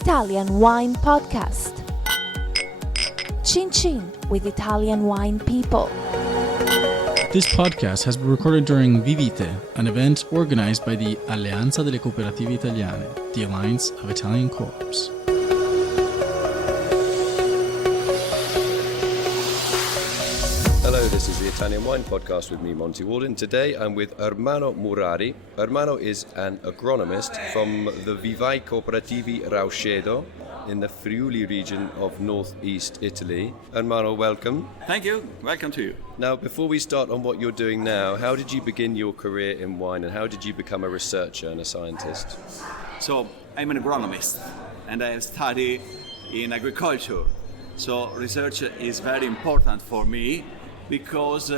Italian Wine Podcast. Chin Chin with Italian wine people. This podcast has been recorded during Vi.Vite, an event organized by the Alleanza delle Cooperative Italiane, the Alliance of Italian Coops. Hello, this is the Italian Wine Podcast with me, Monty Waldin. Today I'm with Ermanno MuRari. Ermanno is an agronomist from the Vivai Cooperativi Rauscedo in the Friuli region of northeast Italy. Ermanno, welcome. Thank you. Welcome to you. Now, before we start on what you're doing now, how did you begin your career in wine and how did you become a researcher and a scientist? So, I'm an agronomist and I study in agriculture. So, research is very important for me because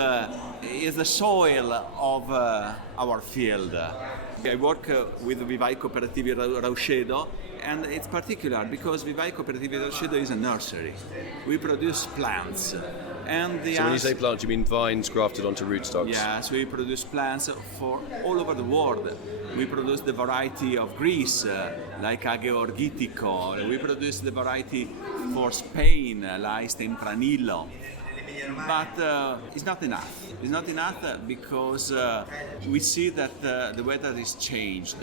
it's the soil of our field. I work with Vivai Cooperativi Rauscedo, and it's particular because Vivai Cooperativi Rauscedo is a nursery. We produce plants. And so when you say plants, you mean vines grafted onto rootstocks? Yes, we produce plants for all over the world. We produce the variety of Greece, like Ageo. We produce the variety for Spain, like Tempranillo. But it's not enough. It's not enough because we see that the weather is changed.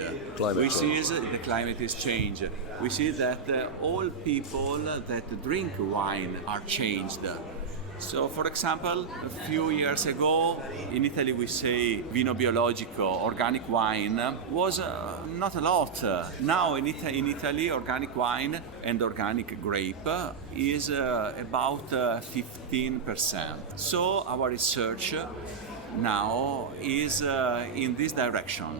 We see the climate is changed. We see that all people that drink wine are changed. So, for example, a few years ago, in Italy we say vino biologico, organic wine, was not a lot. Now in Italy, organic wine and organic grape is about 15%. So our research now is in this direction.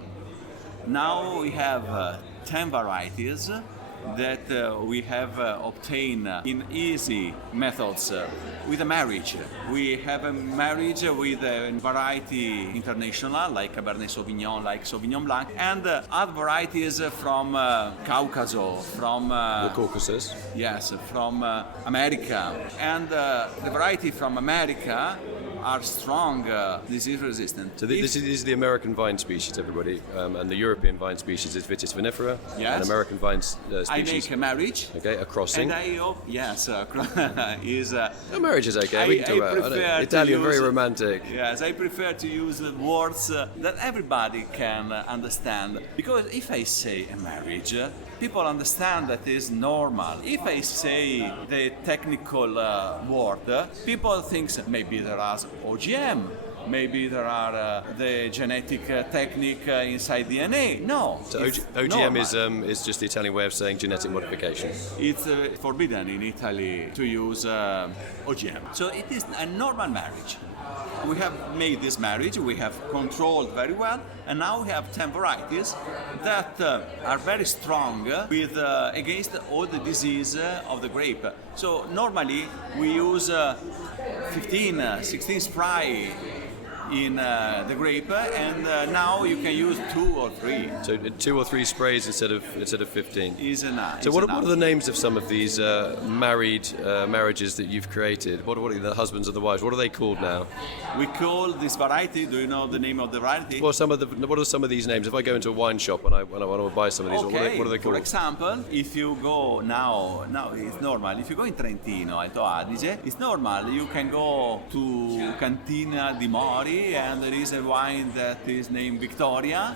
Now we have 10 varieties that we have obtained in easy methods with a marriage. We have a marriage with a variety international like Cabernet Sauvignon, like Sauvignon Blanc, and other varieties from Caucasus, from the Caucasus. Yes, from America. And the variety from America are strong disease resistant. So this is the American vine species, everybody, and the European vine species is Vitis vinifera. Yes. An American vine species. I make a marriage. Okay, a crossing. And I hope, yes, is. A marriage is okay. We can talk about Italian, very romantic. Yes, I prefer to use words that everybody can understand. Because if I say a marriage, people understand that is normal. If I say the technical word, people think maybe there are OGM, maybe there are the genetic technique inside DNA. No. So OGM is just the Italian way of saying genetic modification. It's forbidden in Italy to use OGM. So it is a normal marriage. We have made this marriage, we have controlled very well, and now we have 10 varieties that are very strong with against all the disease of the grape. So normally we use 15, 16 spray in the grape, and now you can use 2 or 3. So 2 or 3 sprays instead of 15. Is enough. So what are the names of some of these marriages that you've created? What are the husbands and the wives? What are they called now? We call this variety. Do you know the name of the variety? Well, what are some of these names? If I go into a wine shop and I want to buy some of these, okay. what are they called? For example, if you go now it's normal. If you go in Trentino, Alto Adige, it's normal. You can go to Cantina di Mori, and there is a wine that is named Victoria,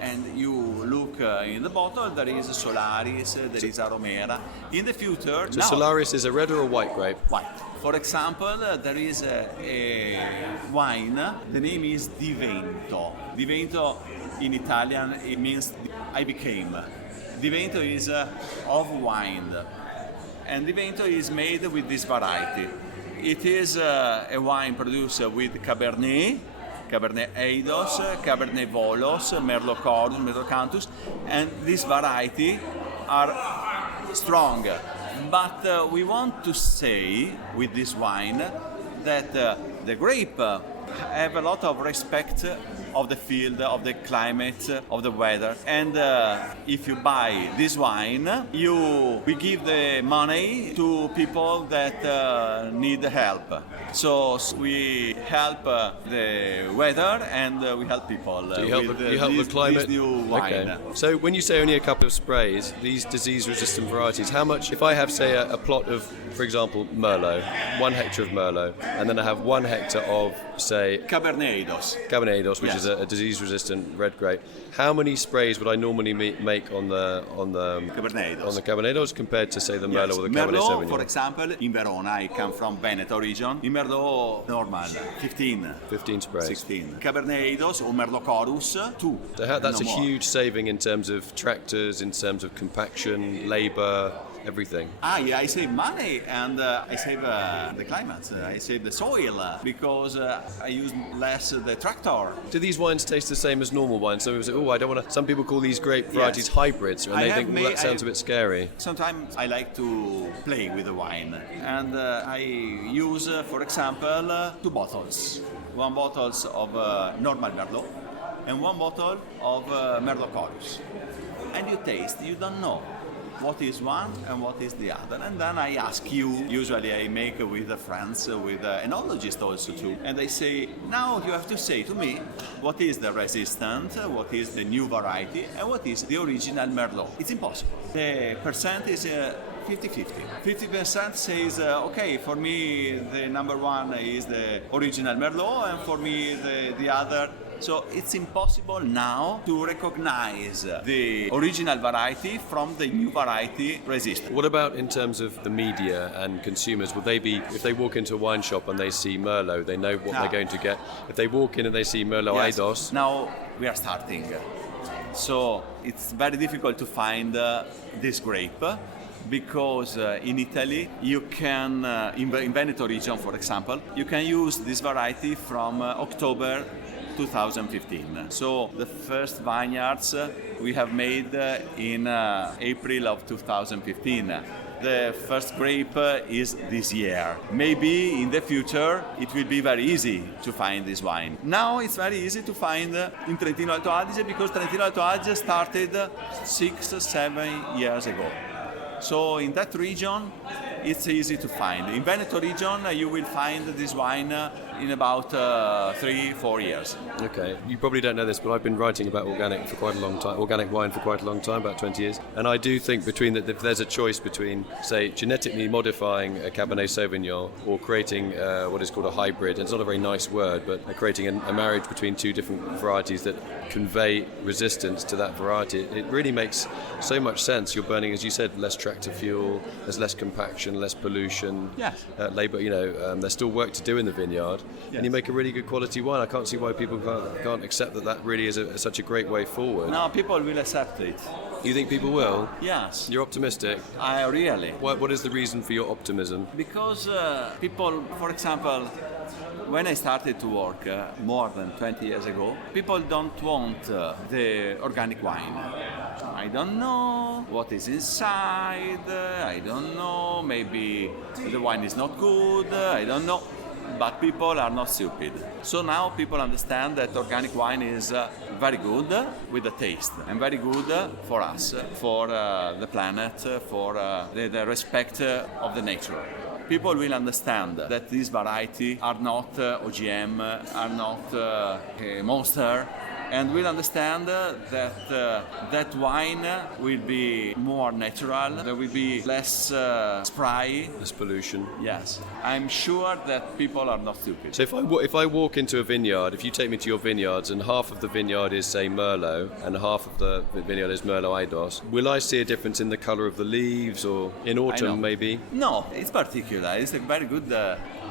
and you look in the bottle, there is Solaris, there is Aromera. In the future, so Solaris is a red or a white grape? White. For example, there is a wine, the name is Di Vento. Di Vento in Italian, it means I became. Di Vento is of wine, and Di Vento is made with this variety. It is a wine produced with Cabernet Eidos, Cabernet Volos, Merlot Cordus, Merlot Cantus, and this variety are strong. But we want to say with this wine that the grape have a lot of respect of the field, of the climate, of the weather. And if you buy this wine, we give the money to people that need help. So we help the weather and we help people. So you help the climate. This new wine. Okay. So when you say only a couple of sprays, these disease-resistant varieties, how much? If I have, say, a plot of, for example, Merlot, 1 hectare of Merlot, and then I have 1 hectare of, say, Cabernet Eidos, which yes. is a disease-resistant red grape. How many sprays would I normally make on the Cabernet Eidos. on the Cabernet Eidos compared to, say, the Merlot Yes. or the Cabernet Merlot, Sauvignon? for example, in Verona, I come from Veneto region. In Merlot, normal, 15. 15 sprays. 16. Cabernet Eidos or Merlot Chorus, 2. So that's no a more. huge saving in terms of tractors, in terms of compaction, labour, everything. Yeah, I save money and I save the climate. I save the soil because I use less the tractor. Do these wines taste the same as normal wines? So I don't want to. Some people call these grape varieties hybrids, and they think, well, that sounds a bit scary. Sometimes I like to play with the wine, and I use, for example, 2 bottles. 1 bottle of normal Merlot and 1 bottle of Merlot Chorus. And you taste, you don't know what is one and what is the other. And then I ask you, usually I make with friends, with enologists also too, and they say, now you have to say to me what is the resistant, what is the new variety, and what is the original Merlot. It's impossible. The percent is 50-50. 50% says, okay, for me the number 1 is the original Merlot, and for me the other. So it's impossible now to recognize the original variety from the new variety resistant. What about in terms of the media and consumers? Will they be, if they walk into a wine shop and they see Merlot, they know what they're going to get? If they walk in and they see Merlot Eidos... Now we are starting. So it's very difficult to find this grape because in Italy you can, in Veneto region for example, you can use this variety from October 2015. So the first vineyards we have made in April of 2015. The first grape is this year. Maybe in the future it will be very easy to find this wine. Now it's very easy to find in Trentino Alto Adige because Trentino Alto Adige started 6-7 years ago. So in that region it's easy to find. In Veneto region you will find this wine in about 3-4 years. Okay, you probably don't know this, but I've been writing about organic wine for quite a long time, about 20 years. And I do think if there's a choice between, say, genetically modifying a Cabernet Sauvignon or creating what is called a hybrid, and it's not a very nice word, but creating a marriage between 2 different varieties that convey resistance to that variety, it really makes so much sense. You're burning, as you said, less tractor fuel, there's less compaction, less pollution, labour, there's still work to do in the vineyard. Yes. And you make a really good quality wine. I can't see why people can't accept that really is such a great way forward. No, people will accept it. You think people will? Yes. You're optimistic? I really. What is the reason for your optimism? Because people, for example, when I started to work more than 20 years ago, people don't want the organic wine. I don't know what is inside, I don't know, maybe the wine is not good, I don't know. But people are not stupid. So now people understand that organic wine is very good with the taste and very good for us, for the planet, for the respect of the nature. People will understand that these varieties are not OGM, are not a monster, and will understand that wine will be more natural, there will be less spray. Less pollution. Yes. I'm sure that people are not stupid. So if I walk into a vineyard, if you take me to your vineyards and half of the vineyard is, say, Merlot and half of the vineyard is Merlot Eidos, will I see a difference in the colour of the leaves or in autumn maybe? No, it's particular. It's a very good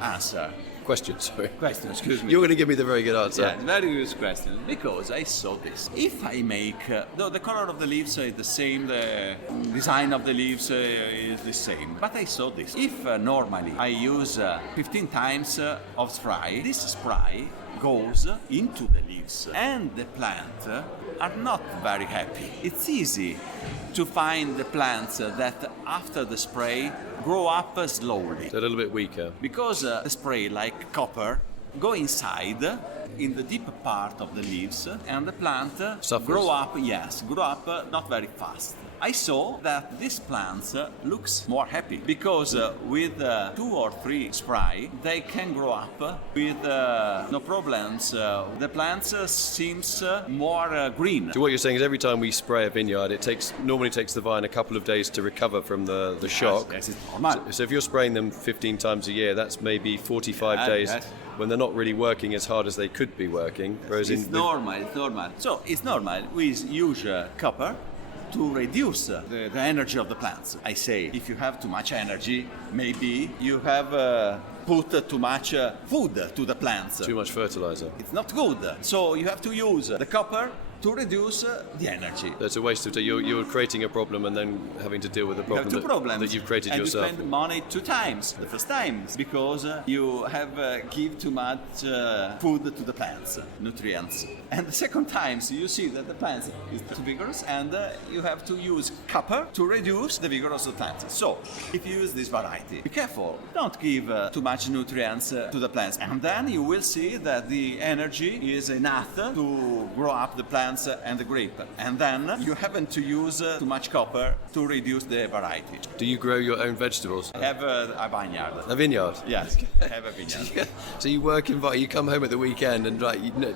answer. Question, sorry. Question, excuse me. You're going to give me the very good answer. Yeah, very good question. Because I saw this. If I make, though the color of the leaves is the same, the design of the leaves is the same, but I saw this. If normally I use 15 times of spray, this spray goes into the leaves and the plant are not very happy. It's easy to find the plants that after the spray grow up slowly. So a little bit weaker. Because the spray, like copper, go inside in the deep part of the leaves, and the plant Suffers. grow up not very fast. I saw that this plant looks more happy because with 2 or 3 spray they can grow up with no problems. The plant seems more green. So what you're saying is every time we spray a vineyard, it normally takes the vine a couple of days to recover from the shock. Yes, it's normal. So if you're spraying them 15 times a year, that's maybe 45 days yes. when they're not really working as hard as they could be working. Whereas It's normal. So it's normal. We use copper to reduce the energy of the plants. I say, if you have too much energy, maybe you have put too much food to the plants. too much fertilizer. It's not good. So you have to use the copper to reduce the energy. That's a waste of time. You're creating a problem and then having to deal with the You have problem two problems. that you've created and yourself. You spend money 2 times. The first time because you have give too much food to the plants, nutrients. And the second time you see that the plant is too vigorous and you have to use copper to reduce the vigor of the plant. So if you use this variety, be careful. Don't give too much nutrients to the plants. And then you will see that the energy is enough to grow up the plants and the grape. And then you haven't to use too much copper to reduce the variety. Do you grow your own vegetables? I have a vineyard. A vineyard? Yes, I have a vineyard. So you work you come home at the weekend and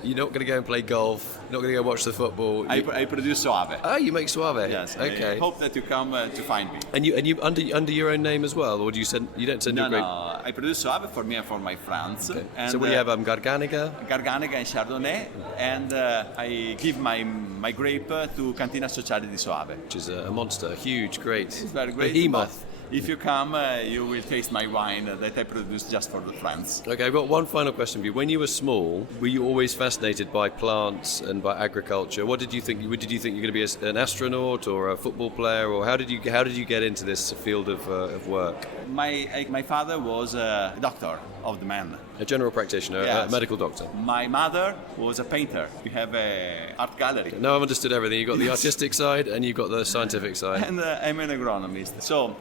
you're not going to go and play golf, you're not going to go watch the football. I produce Soave. Oh, you make Soave? Yes. Okay. I hope that you come to find me. And you under your own name as well, or do you don't send your grape? No. I produce Soave for me and for my friends. Okay. And, So what do you have? Garganega? Garganega and Chardonnay, and I give my grape to Cantina Sociale di Soave. Which is a monster, a huge, great It's very great. behemoth. If you come, you will taste my wine that I produce just for the friends. Okay, I've got one final question for you. When you were small, were you always fascinated by plants and by agriculture? What did you think? Did you think you were going to be an astronaut or a football player, or how did you get into this field of work? My father was a doctor of the man. A general practitioner, Yes. a medical doctor. My mother was a painter. We have an art gallery. Now I've understood everything. You've got the artistic side and you've got the scientific side. And I'm an agronomist. So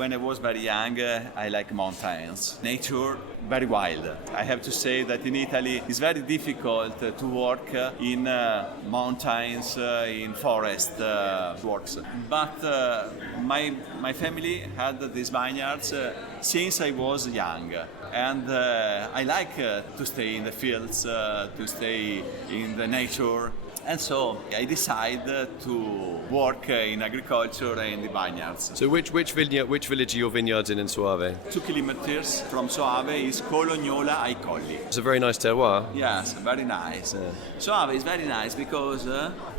when I was very young, I like mountains. Nature, very wild. I have to say that in Italy it's very difficult to work in mountains, in forest works. But my family had these vineyards since I was young. And I like to stay in the fields, to stay in the nature. And so I decided to work in agriculture and the vineyards. So which village are your vineyards in Soave? 2 kilometers from Soave is Colognola ai Colli. It's a very nice terroir. Yes, very nice. Soave is very nice because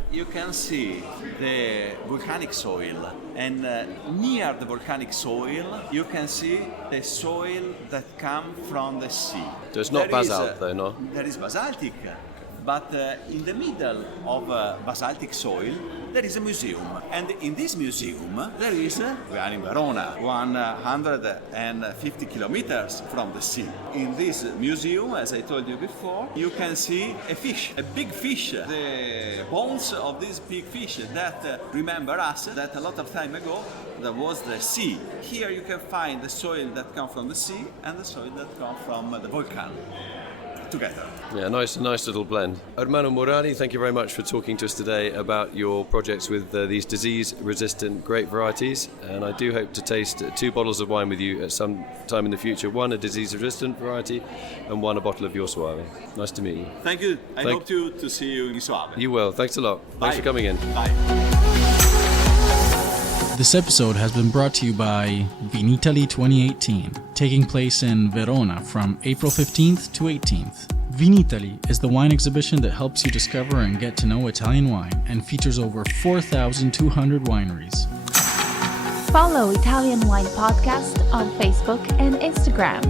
you can see the volcanic soil, and near the volcanic soil you can see the soil that comes from the sea. So it's not basalt though, no? There is basaltic. But in the middle of basaltic soil, there is a museum. And in this museum, there is, we are in Verona, 150 kilometers from the sea. In this museum, as I told you before, you can see a fish, a big fish. The bones of this big fish that remember us that a lot of time ago, there was the sea. Here you can find the soil that comes from the sea and the soil that comes from the volcano. Together. Yeah, nice little blend. Ermanno MuRari, thank you very much for talking to us today about your projects with these disease-resistant grape varieties, and I do hope to taste 2 bottles of wine with you at some time in the future. One a disease-resistant variety, and one a bottle of your Soave. Nice to meet you. Thank you. I hope to see you in Soave. You will. Thanks a lot. Thanks for coming in. Bye. This episode has been brought to you by Vinitaly 2018, taking place in Verona from April 15th to 18th. Vinitaly is the wine exhibition that helps you discover and get to know Italian wine and features over 4,200 wineries. Follow Italian Wine Podcast on Facebook and Instagram.